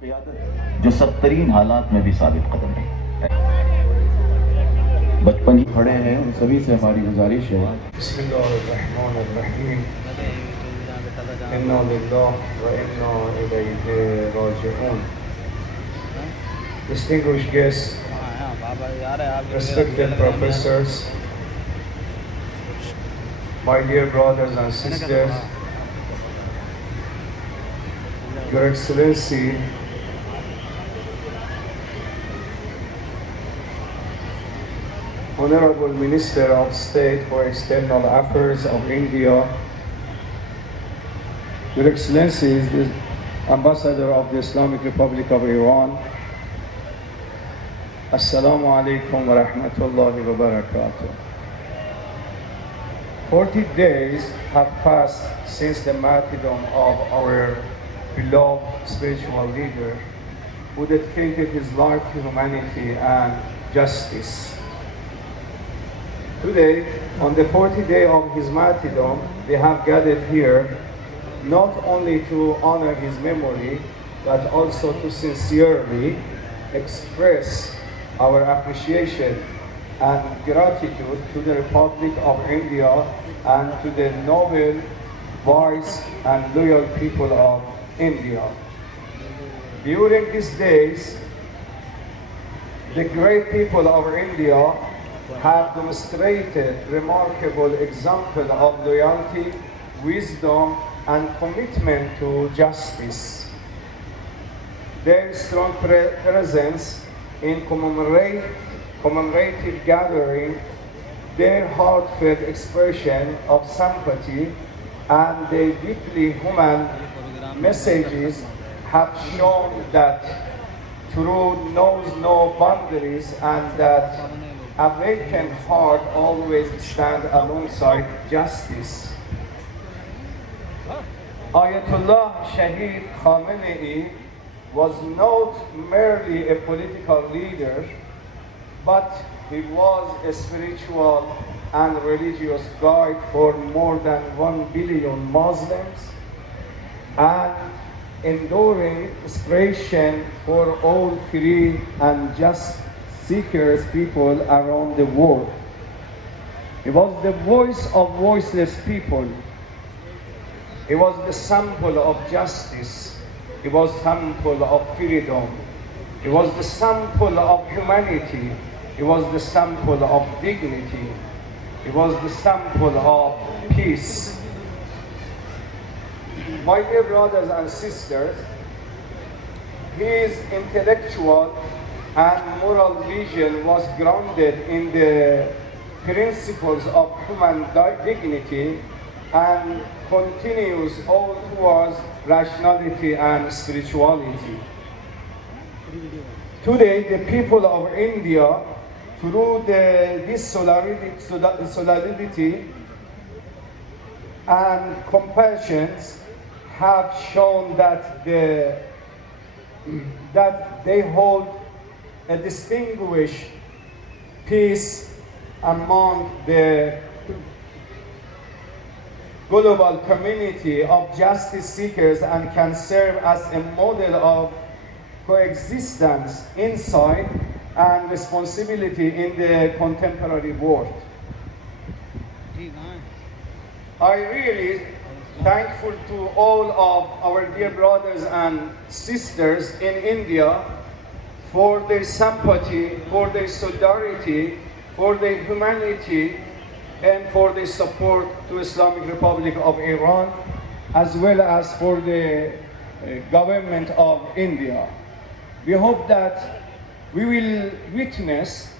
قیادت جو سب ترین حالات میں بھی ثابت قدم رہی. بچپن ہی کھڑے ہیں ان سبھی سے ہماری گزارش ہے. بسم اللہ الرحمن الرحیم. انا للہ و انا الیہ راجعون. Distinguished guests, respected professors, my dear brothers and sisters, Your Excellency, Honorable Minister of State for External Affairs of India, Your Excellency, the Ambassador of the Islamic Republic of Iran, Assalamu alaikum wa rahmatullahi wa barakatuh. 40 days have passed since the martyrdom of our beloved spiritual leader who dedicated his life to humanity and justice. Today, on the 40th day of his martyrdom, we have gathered here not only to honor his memory, but also to sincerely express our appreciation and gratitude to the Republic of India and to the noble, wise and loyal people of India. During these days, the great people of India have demonstrated remarkable example of loyalty, wisdom and commitment to justice. Their strong presence in commemorative gathering, their heartfelt expression of sympathy and their deeply human messages have shown that truth knows no boundaries and that a vacant heart always stands alongside justice. Ayatollah Shahid Khamenei was not merely a political leader, but he was a spiritual and religious guide for more than 1 billion Muslims and enduring inspiration for all free and just seekers people around the world. He was the voice of voiceless people. He was the symbol of justice. He was the symbol of freedom. He was the symbol of humanity. He was the symbol of dignity. He was the symbol of peace. My dear brothers and sisters, his intellectual and moral vision was grounded in the principles of human dignity and continues all towards rationality and spirituality. Today, the people of India, through this solidarity and compassion, have shown that they hold a distinguished peace among the global community of justice seekers and can serve as a model of coexistence, insight, and responsibility in the contemporary world. I really thankful to all of our dear brothers and sisters in India for their sympathy, for their solidarity, for their humanity, and for their support to Islamic Republic of Iran, as well as for the government of India. We hope that we will witness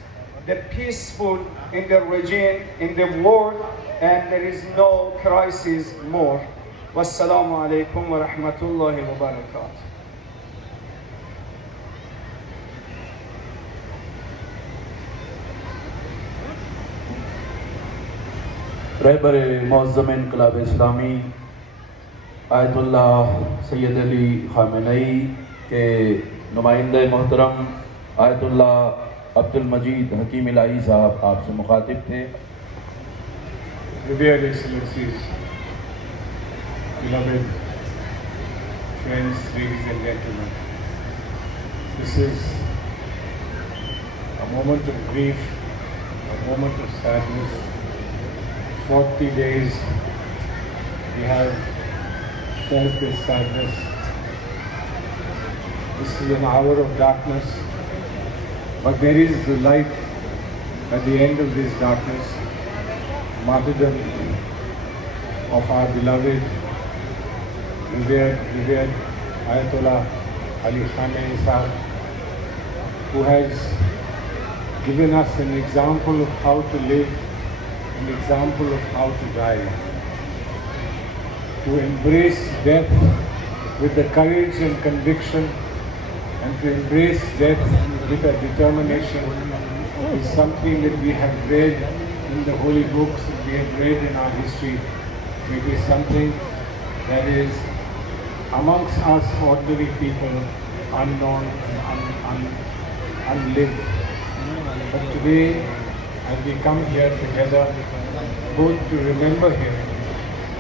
the peaceful in the region, in the world, and there is no crisis more. Wassalamu alaikum wa rahmatullahi wa barakatuh. رہبر معظم انقلاب اسلامی آیت اللہ سید علی خامنئی کے نمائندہ محترم آیت اللہ عبد المجید حکیم الہی صاحب آپ سے مخاطب تھے. Revered Excellencies, beloved friends, ladies and gentlemen, This is a moment of grief, a moment of sadness. 40 days we have felt this sadness. This is an hour of darkness, but there is the light at the end of this darkness. Martyrdom of our beloved, revered Ayatollah Ali Khamenei Sahab, who has given us an example of how to live, an example of how to die, to embrace death with the courage and conviction, and to embrace death with a determination is something that we have read in the holy books, that we have read in our history. It is something that is amongst us ordinary people, unknown and unlived. But today, as we come here together, both to remember him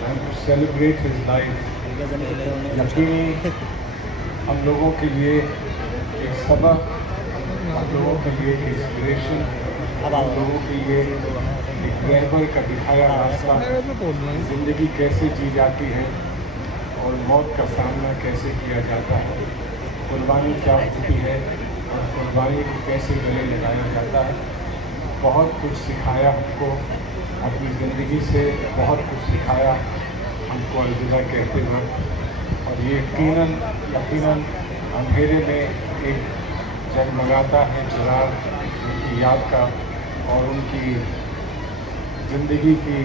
and to celebrate his life, یقینی ہم لوگوں کے لیے ایک سبق، ہم لوگوں کے لیے ایک انسپریشن، ہم لوگوں کے لیے ایک رہبر کا دکھایا راستہ، زندگی کیسے جی جاتی ہے اور موت کا سامنا کیسے کیا جاتا ہے، قربانی کیا ہوتی ہے اور قربانی کو کیسے گلے لگایا جاتا ہے. بہت کچھ سکھایا ہم کو اپنی زندگی سے، بہت کچھ سکھایا ہم کو الوداع کہتے وقت. اور یہ یقیناً اندھیرے میں ایک جگمگاتا ہے چراغ ان کی یاد کا، اور ان کی زندگی کی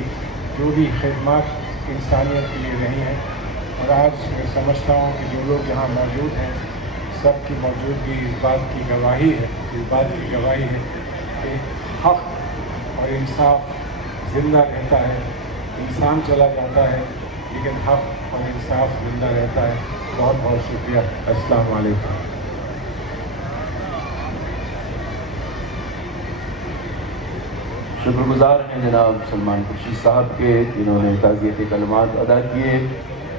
جو بھی خدمات انسانیت کے لیے رہی ہیں. اور آج میں سمجھتا ہوں کہ جو لوگ یہاں موجود ہیں سب کی موجودگی اس بات کی گواہی ہے کہ حق اور انصاف زندہ رہتا ہے. انسان چلا جاتا ہے لیکن حق اور انصاف زندہ رہتا ہے. بہت بہت شکریہ. السلام علیکم. شکر گزار ہیں جناب سلمان خورشید صاحب کے، جنہوں نے تعزیتی کلمات ادا کیے.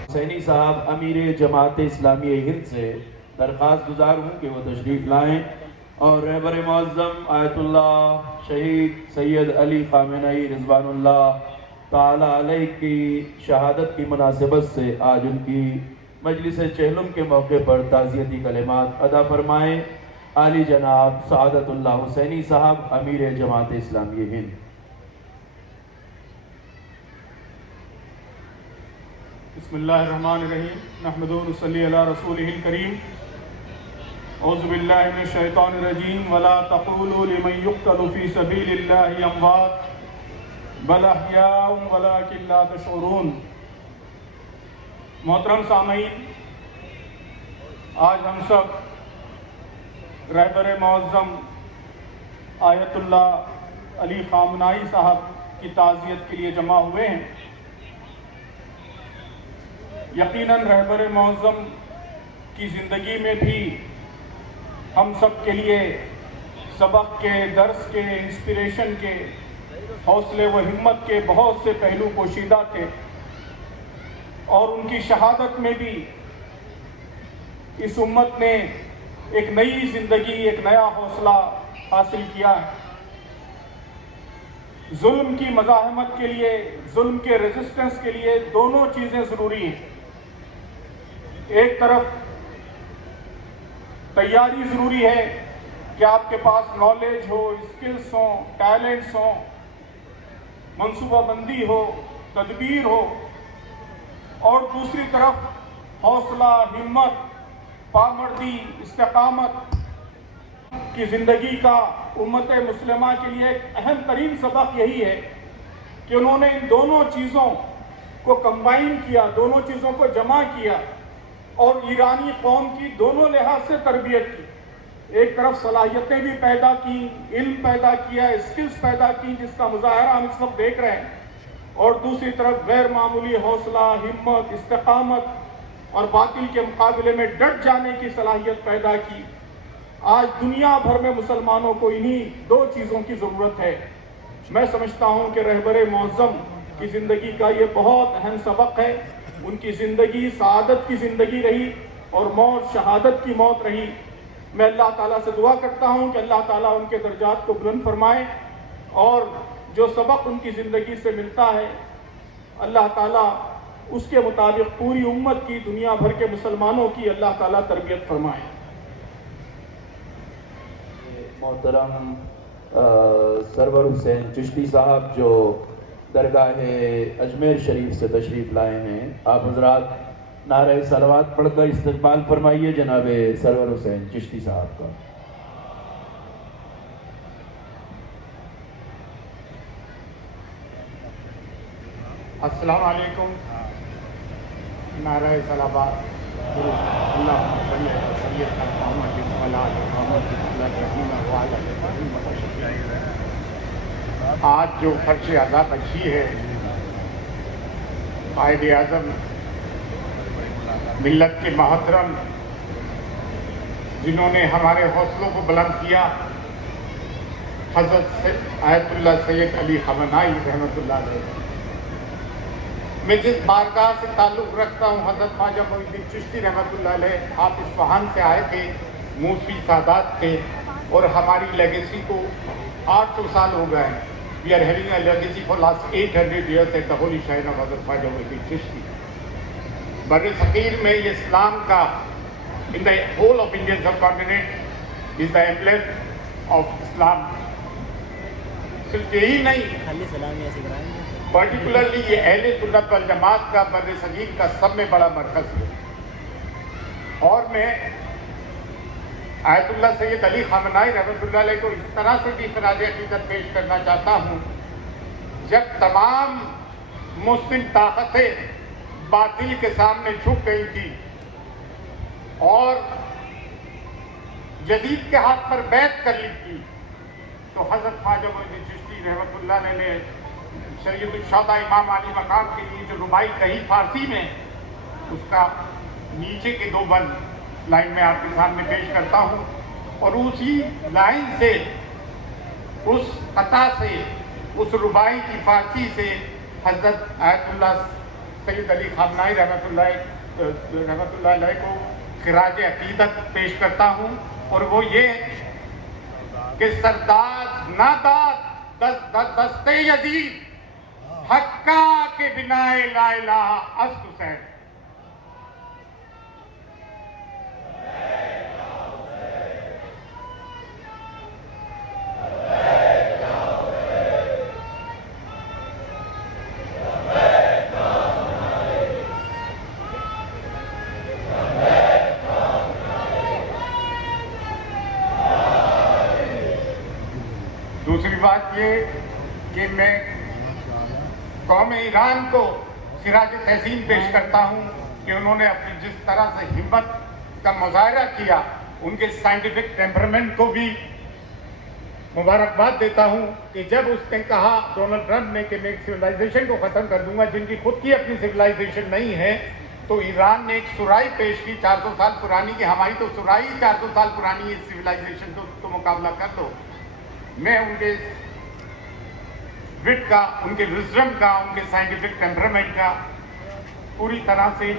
حسینی صاحب امیر جماعت اسلامی ہند سے درخواست گزار ہوں کہ وہ تشریف لائیں اور رہبر معظم آیت اللہ شہید سید علی خامنئی رضوان اللہ تعالی علیہ کی شہادت کی مناسبت سے آج ان کی مجلس چہلم کے موقع پر تعزیتی کلمات ادا فرمائیں. عالی جناب سعادت اللہ حسینی صاحب امیر جماعت اسلامی ہند. بسم اللہ الرحمن الرحیم. نحمدہ و نصلی علی رسولہ الکریم. اعوذ باللہ من الشیطان الرجیم. ولا تقولوا لمن يقتل في سبيل الله اموات بل احیاء ولکن لا تشعرون. محترم سامعین، آج ہم سب رہبر معظم آیت اللہ علی خامنئی صاحب کی تعزیت کے لیے جمع ہوئے ہیں. یقیناً رہبر معظم کی زندگی میں بھی ہم سب کے لیے سبق کے، درس کے، انسپریشن کے، حوصلے و ہمت کے بہت سے پہلو پوشیدہ تھے، اور ان کی شہادت میں بھی اس امت نے ایک نئی زندگی، ایک نیا حوصلہ حاصل کیا ہے. ظلم کی مزاحمت کے لیے، ظلم کے ریزسٹنس کے لیے دونوں چیزیں ضروری ہیں. ایک طرف تیاری ضروری ہے کہ آپ کے پاس نالج ہو، اسکلز ہوں، ٹیلنٹس ہوں، منصوبہ بندی ہو، تدبیر ہو، اور دوسری طرف حوصلہ، ہمت، پامردی، استقامت کی زندگی کا امت مسلمہ کے لیے ایک اہم ترین سبق یہی ہے کہ انہوں نے ان دونوں چیزوں کو کمبائن کیا، دونوں چیزوں کو جمع کیا اور ایرانی قوم کی دونوں لحاظ سے تربیت کی. ایک طرف صلاحیتیں بھی پیدا کی، علم پیدا کیا، اسکلز پیدا کی جس کا مظاہرہ ہم اس وقت دیکھ رہے ہیں، اور دوسری طرف غیر معمولی حوصلہ، ہمت، استقامت اور باطل کے مقابلے میں ڈٹ جانے کی صلاحیت پیدا کی. آج دنیا بھر میں مسلمانوں کو انہی دو چیزوں کی ضرورت ہے. میں سمجھتا ہوں کہ رہبر معظم کی زندگی کا یہ بہت اہم سبق ہے. ان کی زندگی سعادت کی زندگی رہی اور موت شہادت کی موت رہی. میں اللہ تعالیٰ سے دعا کرتا ہوں کہ اللہ تعالیٰ ان کے درجات کو بلند فرمائے اور جو سبق ان کی زندگی سے ملتا ہے اللہ تعالیٰ اس کے مطابق پوری امت کی، دنیا بھر کے مسلمانوں کی اللہ تعالیٰ تربیت فرمائے۔ محترم سرور حسین چشتی صاحب جو درگاہ اجمیر شریف سے تشریف لائے ہیں، آپ حضرات نعرہ صلوات پڑھ کر استقبال فرمائیے جناب سرور حسین چشتی صاحب کا۔ السلام علیکم۔ نعرہ صلوات اللہ صلی سیدنا محمد وعلی آل محمد وعلی آل محمد۔ آج جو فرش ادا بچی ہے، قائد اعظم ملت کے محترم جنہوں نے ہمارے حوصلوں کو بلند کیا، حضرت آیت اللہ سید علی خامنہئی رحمۃ اللہ علیہ۔ میں جس بارگاہ سے تعلق رکھتا ہوں، حضرت خواجہ معین الدین چشتی رحمۃ اللہ علیہ، آپ اصفہان سے آئے تھے، موسوی سادات تھے، اور ہماری لیگیسی کو 800 سال ہو گئے ہیں۔ We are having a legacy for last 800 years at the holy shrine of Hazrat Khwaja معین الدین چشتی۔ بر صغیر میں یہ اسلام کا in the whole of Indian subcontinent is the emblem of Islam. صرف یہی نہیں، پرٹیکولرلی یہ اہل سنت والجماعت کا بر صغیر کا سب میں بڑا مرکز ہے۔ اور میں آیت اللہ سید علی خامنہئی رحمۃ اللہ علیہ کو اس طرح سے بھی خراج عقیدت پیش کرنا چاہتا ہوں، جب تمام مسلم طاقتیں باطل کے سامنے جھک گئی تھی اور جدید کے ہاتھ پر بیعت کر لی تھی، تو حضرت خواجہ معین الدین چشتی رحمۃ اللہ علیہ نے سید الشہداء امام علی مقام کے لیے جو رباعی کہی فارسی میں، اس کا نیچے کے 2 بند لائن میں آپ کے سامنے پیش کرتا ہوں، اور اسی لائن سے، اس قطع سے، اس رباعی کی فارسی سے حضرت آیت اللہ سید علی خامنہئی رحمۃ اللہ علیہ کو خراج عقیدت پیش کرتا ہوں، اور وہ یہ کہ سرداد ناداد دست یزید حقا کے بنا لا الہ است حسین۔ دوسری بات یہ کہ میں قوم ایران کو خراج تحسین پیش کرتا ہوں کہ انہوں نے اپنی جس طرح سے ہمت کا مظاہرہ کیا، ان کے سائنٹیفک ٹیمپرمنٹ کو بھی مبارکباد دیتا ہوں کہ جب اس نے کہا ڈونلڈ ٹرمپ نے کہ میں ایک سویلائزیشن کو ختم کر دوں گا جن کی خود کی اپنی سویلائزیشن نہیں ہے، تو ایران نے ایک سرائی پیش کی 400 سال پرانی، کہ ہماری تو سرائی 400 سال پرانی ہے، سویلائزیشن تو مقابلہ کر دو۔ میں ان کے وٹ کا، ان کے وزڈم کا، ان کے سائنٹیفک ٹیمپرمنٹ کا پوری طرح سے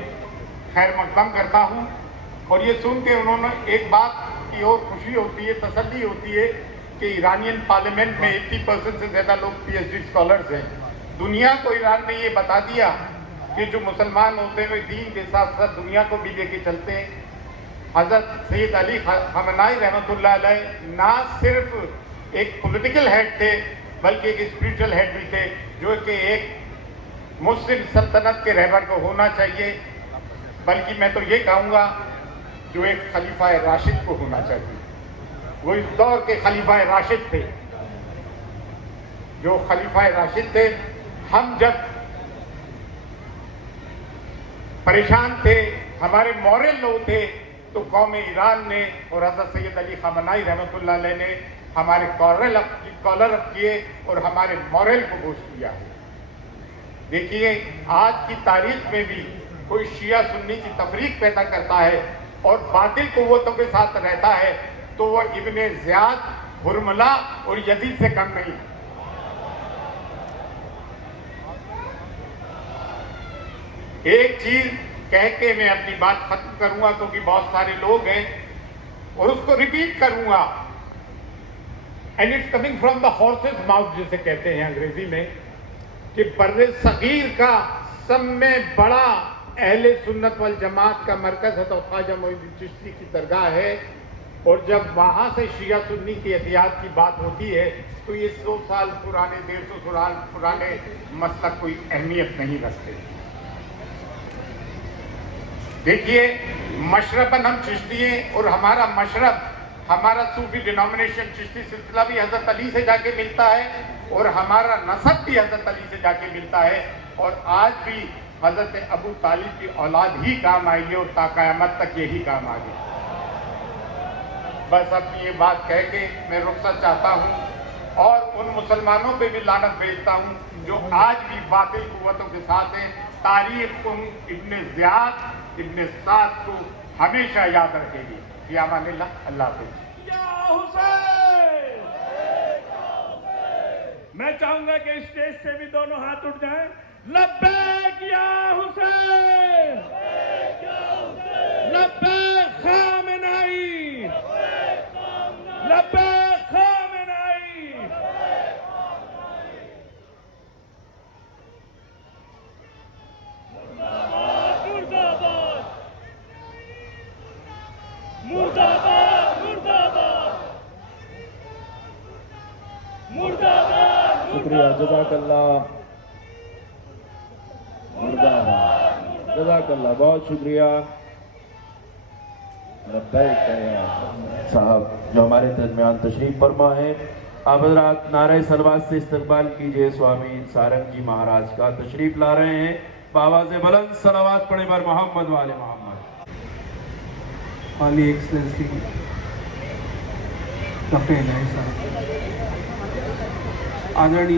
خیر مقدم کرتا ہوں، اور یہ سن کے انہوں نے ایک بات کی اور خوشی ہوتی ہے، تسلی ہوتی ہے کہ ایرانین پارلیمنٹ میں 80% سے زیادہ لوگ پی ایچ ڈی اسکالرز ہیں۔ دنیا کو ایران نے یہ بتا دیا کہ جو مسلمان ہوتے ہوئے دین کے ساتھ ساتھ دنیا کو بھی لے کے چلتے ہیں۔ حضرت سید علی خامنہئی رحمۃ اللہ علیہ نہ صرف ایک پولیٹیکل ہیڈ تھے بلکہ ایک اسپریچول ہیڈ بھی تھے، جو کہ ایک مسلم سلطنت کے رہبر کو ہونا چاہیے، بلکہ میں تو یہ کہوں گا جو ایک خلیفہ راشد کو ہونا چاہیے۔ وہ اس دور کے خلیفہ راشد تھے، جو خلیفہ راشد تھے۔ ہم جب پریشان تھے، ہمارے مورل لو تھے، تو قوم ایران نے اور حضرت سید علی خامنہئی رحمۃ اللہ علیہ نے ہمارے کالر اپ کیے اور ہمارے مورل کو بوسٹ کیا۔ دیکھیے آج کی تاریخ میں بھی کوئی شیعہ سنی کی تفریق پیدا کرتا ہے اور باطل قوتوں کے ساتھ رہتا ہے تو وہ ابن زیاد، ہرملہ اور یزید سے کم نہیں۔ ایک چیز کہہ کے میں اپنی بات ختم کروں گا کیونکہ بہت سارے لوگ ہیں اور اس کو ریپیٹ کروں گا. And it's coming from the horse's mouth جسے کہتے ہیں انگریزی میں, کہ بر صغیر کا سب میں بڑا اہل سنت والجماعت کا مرکز ہے تو خواجہ معین الدین چشتی کی درگاہ ہے. اور جب وہاں سے شیعہ سنی کی احتیاط کی بات ہوتی ہے تو یہ 100 سال پرانے 150 سال پرانے مسلک کوئی اہمیت نہیں رکھتے. دیکھیے مشرباً ہم چشتی ہیں, اور ہمارا مشرب, ہمارا صوفی ڈینومینیشن چشتی سلسلہ بھی حضرت علی سے جا کے ملتا ہے, اور ہمارا نسب بھی حضرت علی سے جا کے ملتا ہے, اور آج بھی حضرت ابو طالب کی اولاد ہی کام آئی ہے اور تا قیامت تک یہی کام آگے. بس اپنی یہ بات کہہ کے میں رخصت چاہتا ہوں اور ان مسلمانوں پہ بھی لعنت بھیجتا ہوں جو آج بھی باطل قوتوں کے ساتھ ہیں. تاریخ ان ابن زیاد ابن سعد کو ہمیشہ یاد رکھے گی. فی امان اللہ. اللہ حافظ. یا حسین. میں چاہوں گا کہ اسٹیج سے بھی دونوں ہاتھ اٹھ جائیں. لبیک یا حسین, لبیک خامنائی, لبیک خامنائی. شکریہ, جزاک اللہ, جزاک اللہ, بہت شکریہ. لبیک صاحب جو ہمارے درمیان تشریف فرما ہے, آپ حضرات نعرہ سلوات سے استقبال کیجئے. سوامی سارنگ جی مہاراج کا تشریف لا رہے ہیں. بآواز بلند صلوات پڑھیں بر محمد و آل محمد. والی ایکسلنسی ڈاکٹر الہی صاحب, آدرنی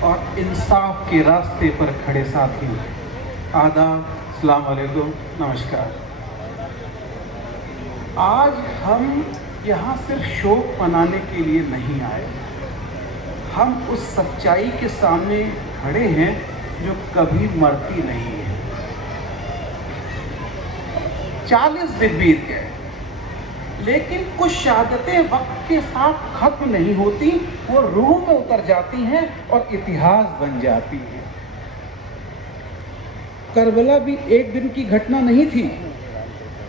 اور انصاف کے راستے پر کھڑے ساتھی, آداب, السلام علیکم, نمسکار. آج ہم یہاں صرف شوق منانے کے لیے نہیں آئے, ہم اس سچائی کے سامنے کھڑے ہیں جو کبھی مرتی نہیں ہے. 40 دن بیت گئے لیکن کچھ شہادتیں وقت کے ساتھ ختم نہیں ہوتی, وہ روح میں اتر جاتی ہیں اور اتہاس بن جاتی ہیں. کربلا بھی ایک دن کی گھٹنا نہیں تھی,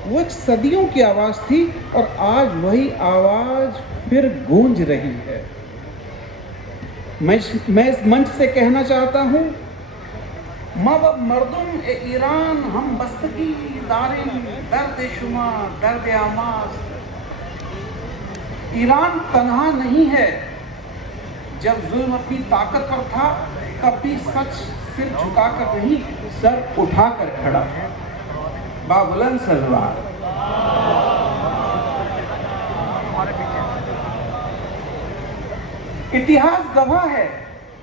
وہ ایک صدیوں کی آواز تھی, اور آج وہی آواز پھر گونج رہی ہے. میں اس منچ سے کہنا چاہتا ہوں, مب مردم ایران ہم بستگی دارن درد شما درد آماز. ایران تنہا نہیں ہے. جب ظلم اپنی طاقت پر تھا تب بھی سچ سر جھکا کر نہیں, سر اٹھا کر کھڑا ہے. بابلند سلوار. اتہاس گواہ ہے,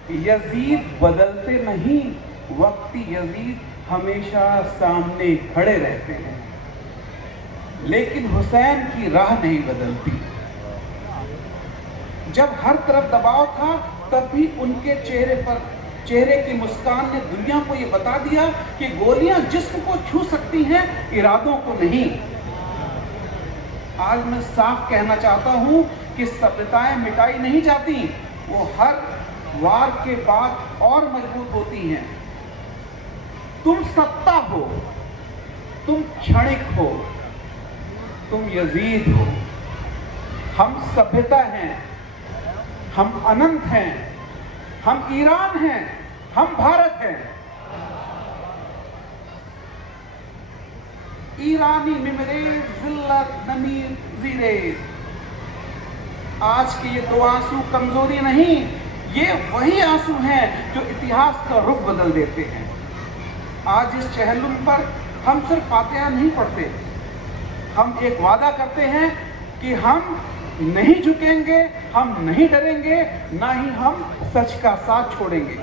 یزید بدلتے نہیں, وقتی یزید ہمیشہ سامنے کھڑے رہتے ہیں, لیکن حسین کی راہ نہیں بدلتی. جب ہر طرف دباؤ تھا تب بھی ان کے چہرے کی مسکان نے دنیا کو یہ بتا دیا کہ گولیاں جسم کو چھو سکتی ہیں, ارادوں کو نہیں. آج میں صاف کہنا چاہتا ہوں کہ سبھیتائیں مٹائی نہیں جاتی, وہ ہر وار کے بعد اور مضبوط ہوتی ہیں. تم ستا ہو, تم چھڑک ہو, تم یزید ہو, ہم سبھیتا ہیں, ہم اننت ہیں, ہم ایران ہیں, ہم بھارت ہیں. ایرانی ممریز ذلت نمیر زیریز. آج کے یہ 2 آنسو کمزوری نہیں, یہ وہی آنسو ہیں جو اتہاس کا رخ بدل دیتے ہیں. آج اس چہلم پر ہم صرف فاتحہ نہیں پڑھتے, ہم ایک وعدہ کرتے ہیں کہ ہم نہیں جھکیں گے, ہم نہیں ڈریں گے, نہ ہی ہم سچ کا ساتھ چھوڑیں گے.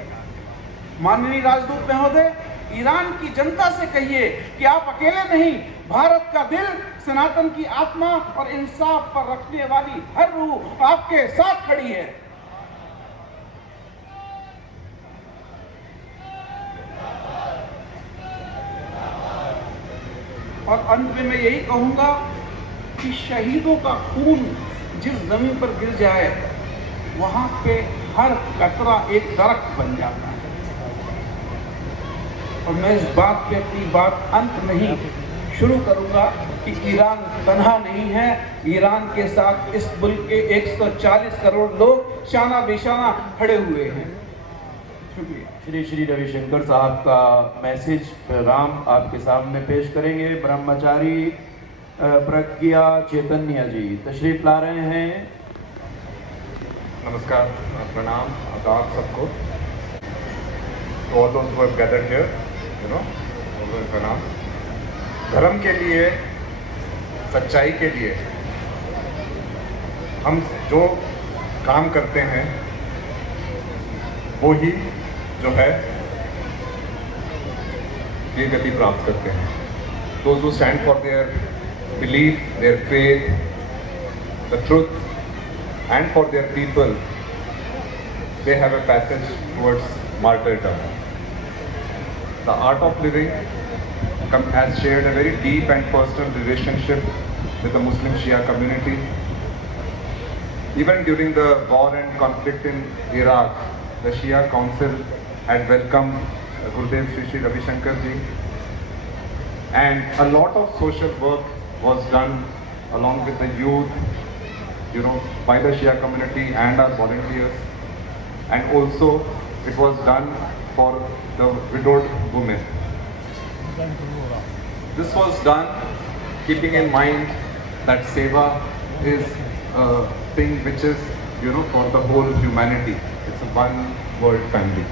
ماننی راجدوت مہودے, ایران کی جنتا سے کہیے کہ آپ اکیلے نہیں, بھارت کا دل, سناتن کی آتما اور انصاف پر رکھنے والی ہر روح آپ کے ساتھ کھڑی ہے. اور انت میں یہی کہوں گا کہ شہیدوں کا خون جس زمین پر گر جائے وہاں پہ ہر قطرہ ایک درخت بن جاتا ہے. اور میں اس بات پہ اپنی بات انت نہیں شروع کروں گا کہ ایران تنہا نہیں ہے. ایران کے ساتھ اس ملک کے 140 کروڑ لوگ شانہ بشانہ کھڑے ہوئے ہیں. شکریہ. شری روی شنکر صاحب کا میسج پیغام آپ کے سامنے پیش کریں گے. برہمچاری پرگیا چیتنیا جی تشریف لا رہے ہیں. نمسکار, پرنام, آداب سب کو. To all those who have gathered here, پرنام. دھرم کے لیے, سچائی کے لیے ہم جو کام کرتے ہیں وہی جو ہے یہ گتی پراپت کرتے ہیں. Those who stand for their belief, their faith, the truth, and for their people, they have a passage towards martyrdom. The art of living has shared a very deep and personal relationship with the Muslim Shia community. Even during the war and conflict in Iraq, the Shia Council had welcomed Gurudev Shri Ravi Shankar ji, and a lot of social work was done along with the youth, by the Shia community and our volunteers, and also it was done for the widowed women. This was done keeping in mind that Seva is a thing which is, for the whole humanity. It's a one world family.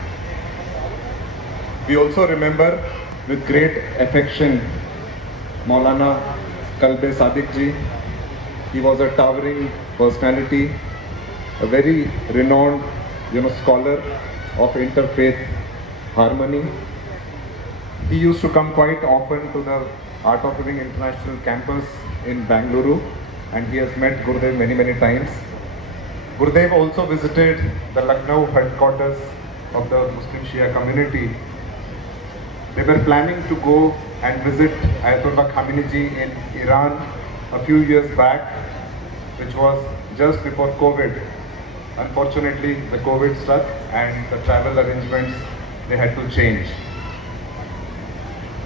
We also remember with great affection Maulana Kalbe Sadiq ji. He was a towering personality, a very renowned, scholar of interfaith harmony. He used to come quite often to the Art of Living International Campus in Bangalore, and he has met Gurudev many, many times. Gurudev also visited the Lucknow headquarters of the Muslim Shia community. They were planning to go and visit Ayatollah Khamenei ji in Iran a few years back, which was just before COVID. Unfortunately, the COVID struck and the travel arrangements, they had to change.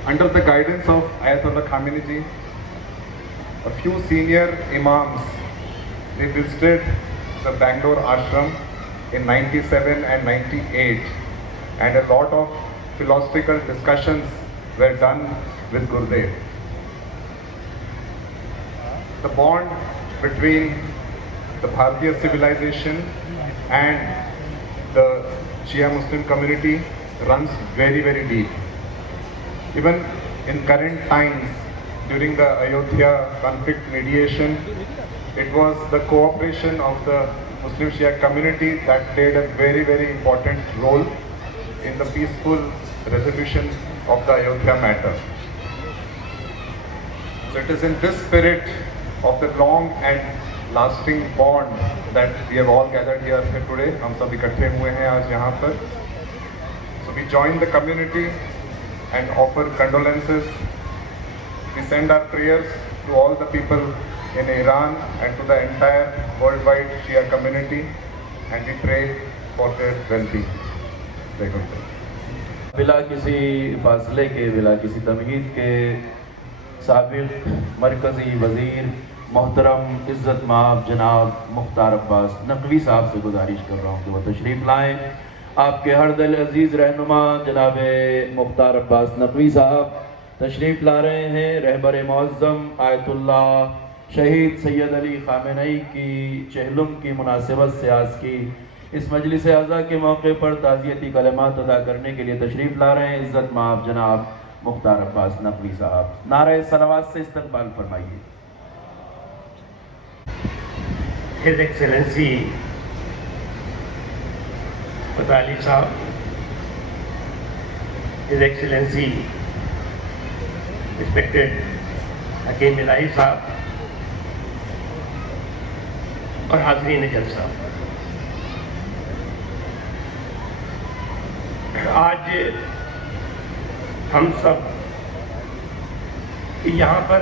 Under the guidance of Ayatollah Khamenei ji, a few senior imams, they visited the Bangalore ashram in 97 and 98, and a lot of philosophical discussions were done with Gurudev. The bond between the Bharatiya civilization and the Shia Muslim community runs very, very deep. Even in current times, during the Ayodhya conflict mediation, it was the cooperation of the Muslim Shia community that played a very, very important role in the peaceful resolution of the Ayodhya matter. So it is in this spirit of the long and lasting bond that we have all gathered here today. ہم سب اکٹھے ہوئے ہیں آج یہاں پر. So we join the community and offer condolences. We send our prayers to all the people in Iran and to the entire worldwide Shia community, and we pray for their well-being. Jai Guru. بلا کسی فاصلے کے, بلا کسی تمہید کے سابق مرکزی وزیر محترم عزت مآب جناب مختار عباس نقوی صاحب سے گزارش کر رہا ہوں کہ وہ تشریف لائیں. آپ کے ہر دل عزیز رہنما جناب مختار عباس نقوی صاحب تشریف لا رہے ہیں. رہبر معظم آیت اللہ شہید سید علی خامنئی کی چہلم کی مناسبت سے آج کی اس مجلس اعزا کے موقع پر تعزیتی کلمات ادا کرنے کے لیے تشریف لا رہے ہیں عزت مآب جناب مختار عباس نقوی صاحب. نعرہ صلوات سے استقبال فرمائیے. His Excellency Patali Sahab, His Excellency Respected Hakim Ilahi Sahab اور حاضرین جلسہ, آج ہم سب یہاں پر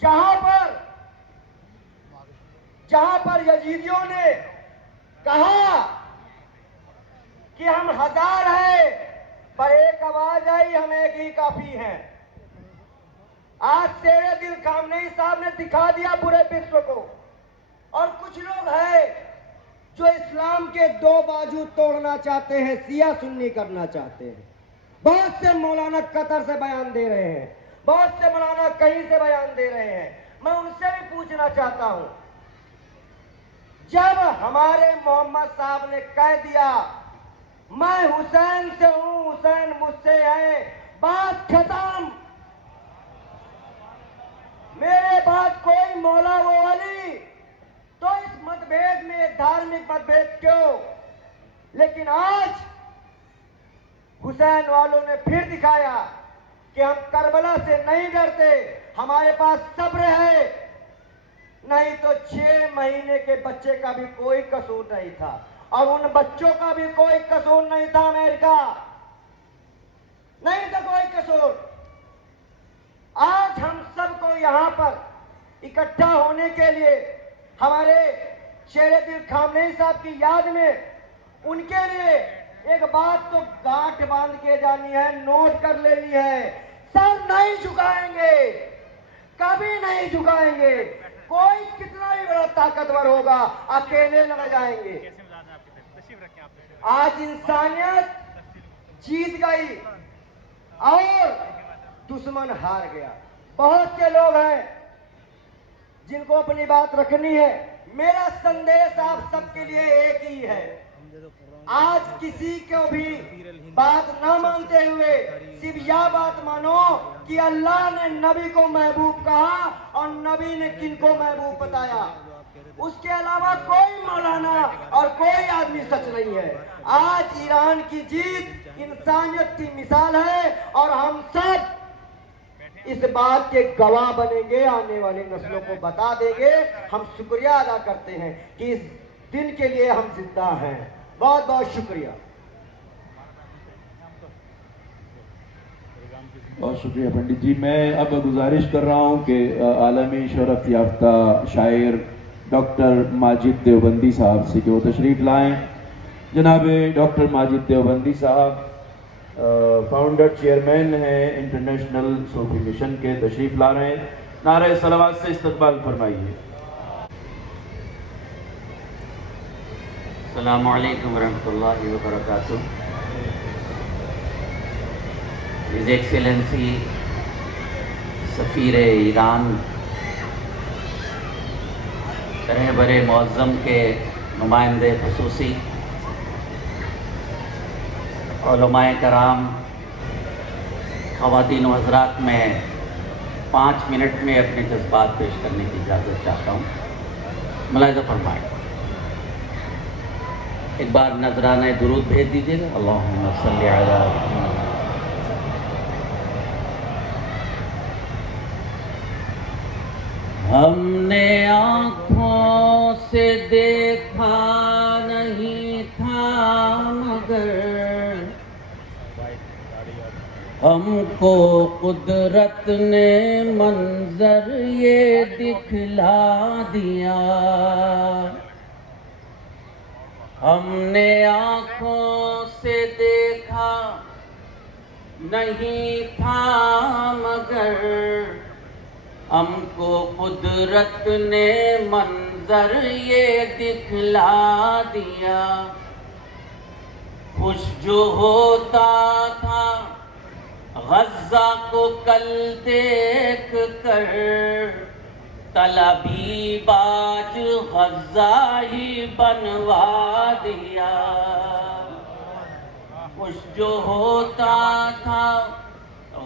جہاں پر یزیدیوں نے کہا کہ ہم 1000 ہیں پر ایک آواز آئی ہم ایک ہی کافی ہیں. آج تیرے دل خامنہئی صاحب نے دکھا دیا پورے وشو کو. اور کچھ لوگ ہیں جو اسلام کے 2 بازو توڑنا چاہتے ہیں, شیعہ سنی کرنا چاہتے ہیں. بہت سے مولانا قطر سے بیان دے رہے ہیں, بہت سے مولانا کہیں سے بیان دے رہے ہیں. میں ان سے بھی پوچھنا چاہتا ہوں, جب ہمارے محمد صاحب نے کہہ دیا میں حسین سے ہوں, حسین مجھ سے ہے, بات ختم, میرے بعد کوئی مولا و ولی, تو اس مت بھید میں دھارمک مت بھید کیوں؟ لیکن آج حسین والوں نے پھر دکھایا کہ ہم کربلا سے نہیں ڈرتے, ہمارے پاس صبر ہے. نہیں تو 6 مہینے کے بچے کا بھی کوئی قصور نہیں تھا, اور ان بچوں کا بھی کوئی قصور نہیں تھا. امریکہ نہیں تھا کوئی قصور. آج ہم سب کو یہاں پر اکٹھا ہونے کے لیے ہمارے شیر دل خامنہئی صاحب کی یاد میں ان کے لیے ایک بات تو گانٹھ باندھ کے جانی ہے, نوٹ کر لینی ہے, سر نہیں جھکائیں گے, کبھی نہیں جھکائیں گے. کوئی کتنا بھی بڑا طاقتور ہوگا اکیلے لڑ جائیں گے. آج انسانیت جیت گئی اور دشمن ہار گیا. بہت سے لوگ ہیں جن کو اپنی بات رکھنی ہے. میرا سندیش آپ سب کے لیے ایک ہی ہے, آج کسی کو بھی بات نہ مانتے ہوئے صرف یہ بات مانو کہ اللہ نے نبی کو محبوب کہا اور نبی نے کن کو محبوب بتایا. اس کے علاوہ کوئی مولانا اور کوئی آدمی سچ نہیں ہے. آج ایران کی جیت انسانیت کی مثال ہے اور ہم سب اس بات کے گواہ بنیں گے, آنے والی نسلوں کو بتا دیں گے. ہم شکریہ ادا کرتے ہیں کہ اس دن کے لیے ہم زندہ ہیں. بہت بہت شکریہ. بہت شکریہ پنڈت جی. میں اب گزارش کر رہا ہوں کہ عالمی شہرت یافتہ شاعر ڈاکٹر ماجد دیوبندی صاحب سے کہ وہ تشریف لائیں. جناب ڈاکٹر ماجد دیوبندی صاحب فاؤنڈر چیئرمین ہیں انٹرنیشنل صوفی مشن کے, تشریف لا رہے ہیں. نعرہ صلوات سے استقبال فرمائیے. السلام علیکم ورحمۃ اللہ وبرکاتہ. ہز ایکسیلنسی سفیر ایران, رہ برے معظم کے نمائندے خصوصی, علماء کرام, خواتین و حضرات, میں 5 منٹ میں اپنے جذبات پیش کرنے کی اجازت چاہتا ہوں. ملاحظہ فرمائیں. ایک بار نذرانہ درود بھیج دیجیے گا. اللہم صلی علی محمد. ہم نے آنکھوں سے دیکھا نہیں تھا مگر ہم کو قدرت نے منظر یہ دکھلا دیا. ہم نے آنکھوں سے دیکھا نہیں تھا مگر ہم کو قدرت نے منظر یہ دکھلا دیا. خوش جو ہوتا تھا غزہ کو کل دیکھ کر, طلبی باج غزہ ہی بنوا دیا. خوش جو ہوتا تھا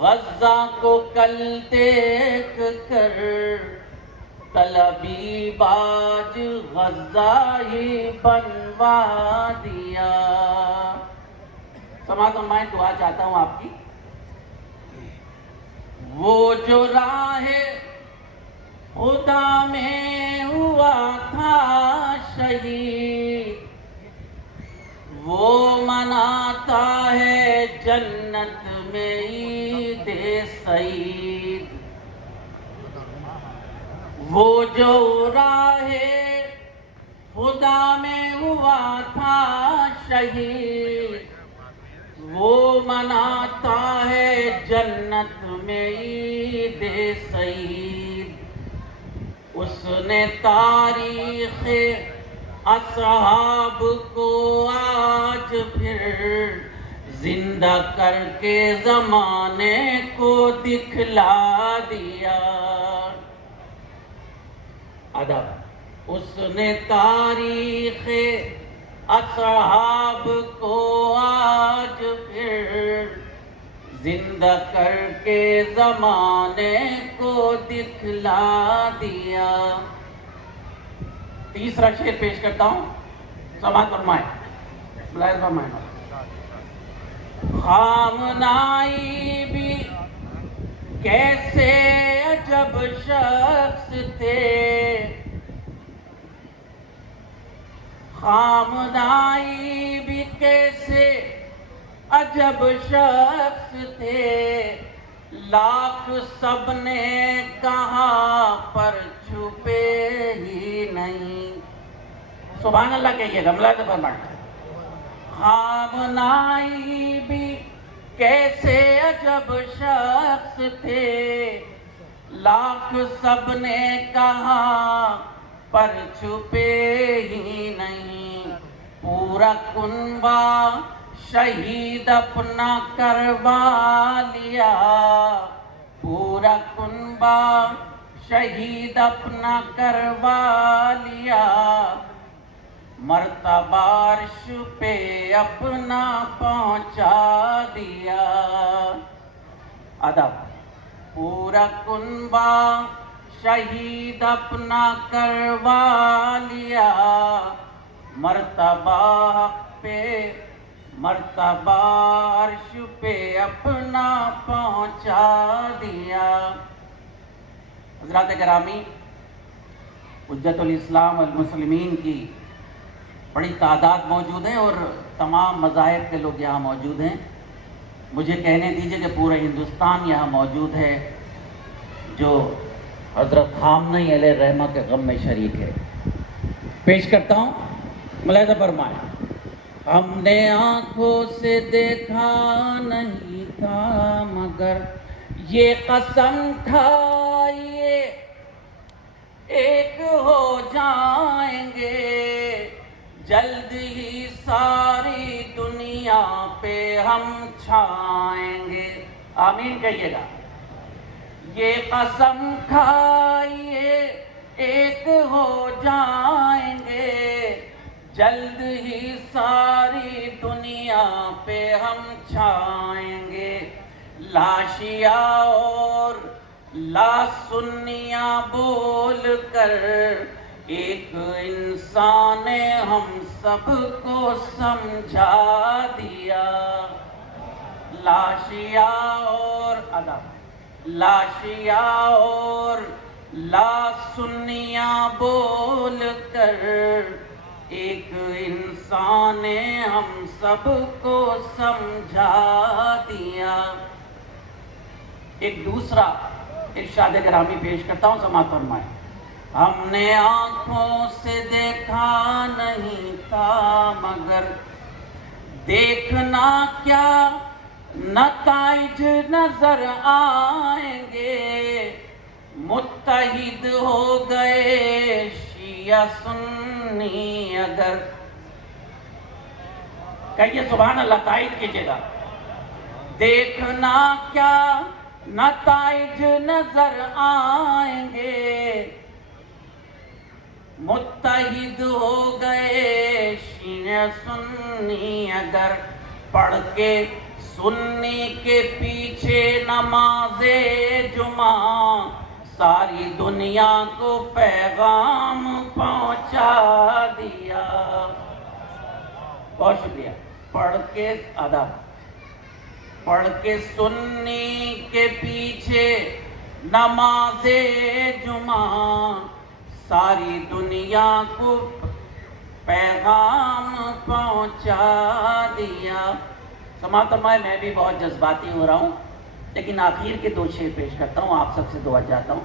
غزہ کو کل دیکھ کر, طلبی باج غزہ ہی بنوا دیا. سماعت فرمائیں, دعا چاہتا ہوں آپ کی. وہ جو راہ خدا میں ہوا تھا شہید, وہ مناتا ہے جنت میں عید سعید. وہ جو راہ خدا میں ہوا تھا شہید، وہ مناتا ہے جنت میں عید سعید۔ اس نے تاریخ اصحاب کو آج پھر زندہ کر کے زمانے کو دکھلا دیا۔ ادب، اس نے تاریخ اصحاب کو آج پھر زندہ کر کے زمانے کو دکھلا دیا۔ تیسرا شعر پیش کرتا ہوں، سماعت فرمائیں، ملاحظہ فرمائیں۔ خامنائی بھی کیسے عجب شخص تھے، خامنائی بھی کیسے عجب شخص تھے، لاکھ سب نے کہا پر چھپے ہی نہیں۔ سبحان اللہ کہیے گا، ملاحظہ فرمائیں۔ خامنائی بھی کیسے عجب شخص تھے، لاکھ سب نے کہا پر چھپے ہی نہیں۔ پورا کنبہ شہید اپنا کروا لیا، پورا کنبہ شہید اپنا کروا لیا، مرتبہ عرش پہ اپنا پہنچا دیا۔ ادب، پورا کنبہ شہید اپنا کروا لیا، مرتبہ حق پہ مرتبہ عرش پہ اپنا پہنچا دیا۔ حضرات گرامی، حجت الاسلام والمسلمین کی بڑی تعداد موجود ہے اور تمام مذاہب کے لوگ یہاں موجود ہیں۔ مجھے کہنے دیجئے کہ پورا ہندوستان یہاں موجود ہے جو حضرت خامنئی علیہ الرحمہ کے غم میں شریک ہے۔ پیش کرتا ہوں، ملاحظہ فرمائیں۔ ہم نے آنکھوں سے دیکھا نہیں تھا مگر یہ قسم کھائیے ایک ہو جائیں گے، جلد ہی ساری دنیا پہ ہم چھائیں گے۔ آمین کہیے گا۔ یہ قسم کھائیے ایک ہو جائیں گے، جلد ہی ساری دنیا پہ ہم چھائیں گے۔ لا شیعہ اور لا سنیاں بول کر ایک انسان نے ہم سب کو سمجھا دیا۔ لا شیعہ اور لا شیعہ اور لا سنیاں بول کر ایک انسان نے ہم سب کو سمجھا دیا۔ ایک دوسرا ارشاد گرامی پیش کرتا ہوں، سماعت فرمائیں۔ ہم نے آنکھوں سے دیکھا نہیں تھا مگر دیکھنا کیا نتائج نظر آئیں گے، متحد ہو گئے شیعہ سنی اگر۔ کہیے سبحان اللہ، تائید کیجئے گا۔ دیکھنا کیا نتائج نظر آئیں گے، متحد ہو گئے شیعہ سنی اگر۔ پڑھ کے سنی کے پیچھے نماز جمعہ، ساری دنیا کو پیغام پہنچا دیا۔ بہت شکریہ۔ پڑھ کے سنی کے پیچھے نماز جمعہ، ساری دنیا کو پیغام پہنچا دیا۔ سماعت فرمائے، میں بھی بہت جذباتی ہو رہا ہوں، لیکن آخر کے دو شعر پیش کرتا ہوں، آپ سب سے دعا چاہتا ہوں۔